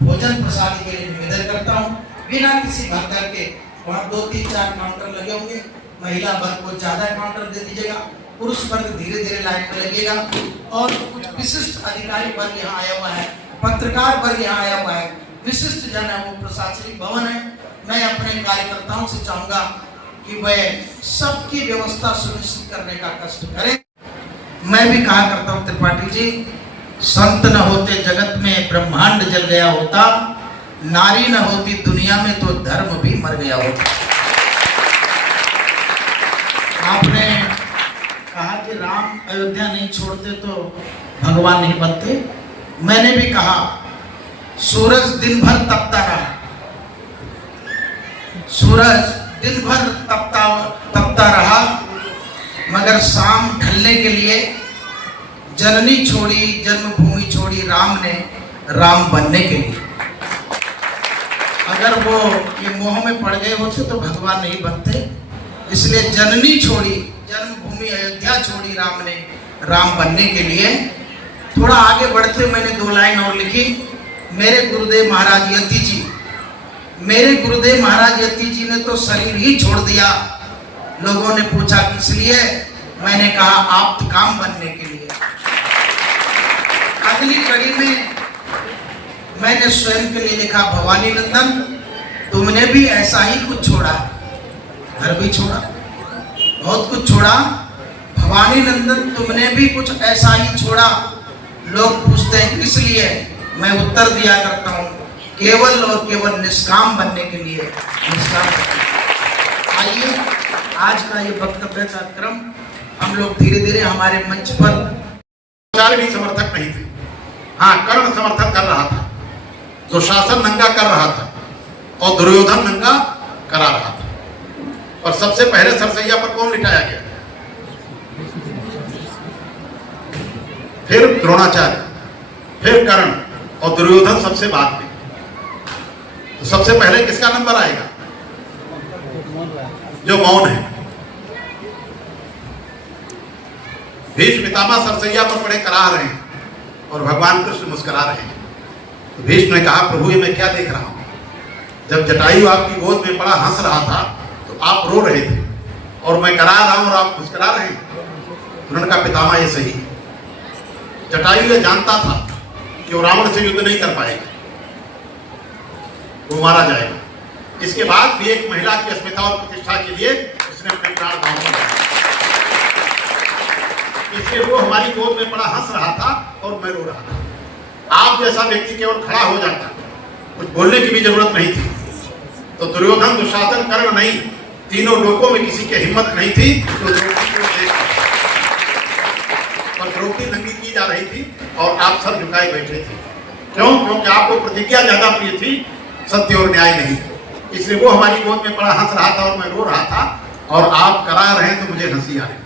भोजन प्रसाद के लिए निवेदन करता हूँ। बिना किसी भगदड़ के, वहाँ 2, 3, 4 काउंटर लगे होंगे, महिला वर्ग को ज्यादा काउंटर दे दीजिएगा, पुरुष वर्ग धीरे धीरे लाइन में लगेगा। और कुछ विशिष्ट अधिकारी वर्ग यहाँ आया हुआ है, पत्रकार वर्ग यहाँ आया हुआ है, विशिष्ट जन है, वो प्रशासनिक भवन है। मैं अपने कार्यकर्ताओं से चाहूंगा कि वह सबकी व्यवस्था सुनिश्चित करने का कष्ट करें। मैं भी कहा करता हूँ त्रिपाठी जी, संत न होते जगत में ब्रह्मांड जल गया होता, नारी न होती दुनिया में तो धर्म भी मर गया होता। आपने कहा कि राम अयोध्या नहीं छोड़ते तो भगवान नहीं बनते। मैंने भी कहा सूरज दिन भर तपता रहा, सूरज दिन भर तपता रहा, मगर शाम ढलने के लिए जननी छोड़ी, जन्मभूमि छोड़ी राम ने, राम बनने के लिए। अगर वो ये मोह में पड़ गए होते तो भगवान नहीं बनते। इसलिए जननी छोड़ी, जन्मभूमि अयोध्या छोड़ी राम ने, राम बनने के लिए। थोड़ा आगे बढ़ते मैंने 2 लाइन और लिखी। मेरे गुरुदेव महाराज यति जी, मेरे गुरुदेव महाराज यति जी ने तो शरीर ही छोड़ दिया। लोगों ने पूछा किस लिए, मैंने कहा आप्त काम बनने के लिए। अगली कड़ी में मैंने स्वयं के लिए लिखा, भवानी नंदन तुमने भी ऐसा ही कुछ छोड़ा, घर भी छोड़ा, बहुत कुछ छोड़ा। भवानी नंदन तुमने भी कुछ ऐसा ही छोड़ा। लोग पूछते हैं किस लिए, मैं उत्तर दिया करता हूँ, केवल और केवल निष्काम बनने के लिए। निष्काम। आइए आज का ये वक्तव्य का क्रम हम लोग धीरे धीरे हमारे मंच पर भी समर्थक नहीं थे। हाँ, कर्ण समर्थन कर रहा था, दुशासन नंगा कर रहा था और दुर्योधन नंगा करा रहा था। और सबसे पहले सरसैया पर कौन लिटाया गया? फिर द्रोणाचार्य, फिर कर्ण और दुर्योधन सबसे बाद में। तो सबसे पहले किसका नंबर आएगा? जो मौन है। भीष्म पितामह सरसैया पर पड़े करा रहे हैं और भगवान कृष्ण मुस्कुरा रहे हैं। तो भीष्म ने कहा, प्रभु ये मैं क्या देख रहा हूं? जब जटायु आपकी गोद में पड़ा हंस रहा था तो आप रो रहे थे, और मैं करा रहा हूं और आप मुस्कुरा रहे हैं। उन्होंने कहा, पितामह ये सही है। जटायु ये जानता था कि वो रावण से युद्ध नहीं कर पाएगा, वो मारा जाएगा। इसके बाद भी एक महिला की अस्मिता और प्रतिष्ठा के लिए उसने अपने प्राण दांव दिए। इसलिए वो हमारी गोद में पड़ा हंस रहा था और मैं रो रहा था। आप जैसा व्यक्ति केवल खड़ा हो जाता, कुछ बोलने की भी जरूरत नहीं थी। तो दुर्योधन, दुशासन, कर्ण नहीं, तीनों लोगों में किसी की हिम्मत नहीं थी तो द्रौपदी नंगी की जा रही थी और आप सब झुकाए बैठे थे। क्यों? क्योंकि आपको प्रतिज्ञा ज्यादा प्रिय थी, सत्य और न्याय नहीं। इसलिए वो हमारी गोद में पड़ा हंस रहा था और मैं रो रहा था, और आप करा रहे हैं तो मुझे हंसी आ रही।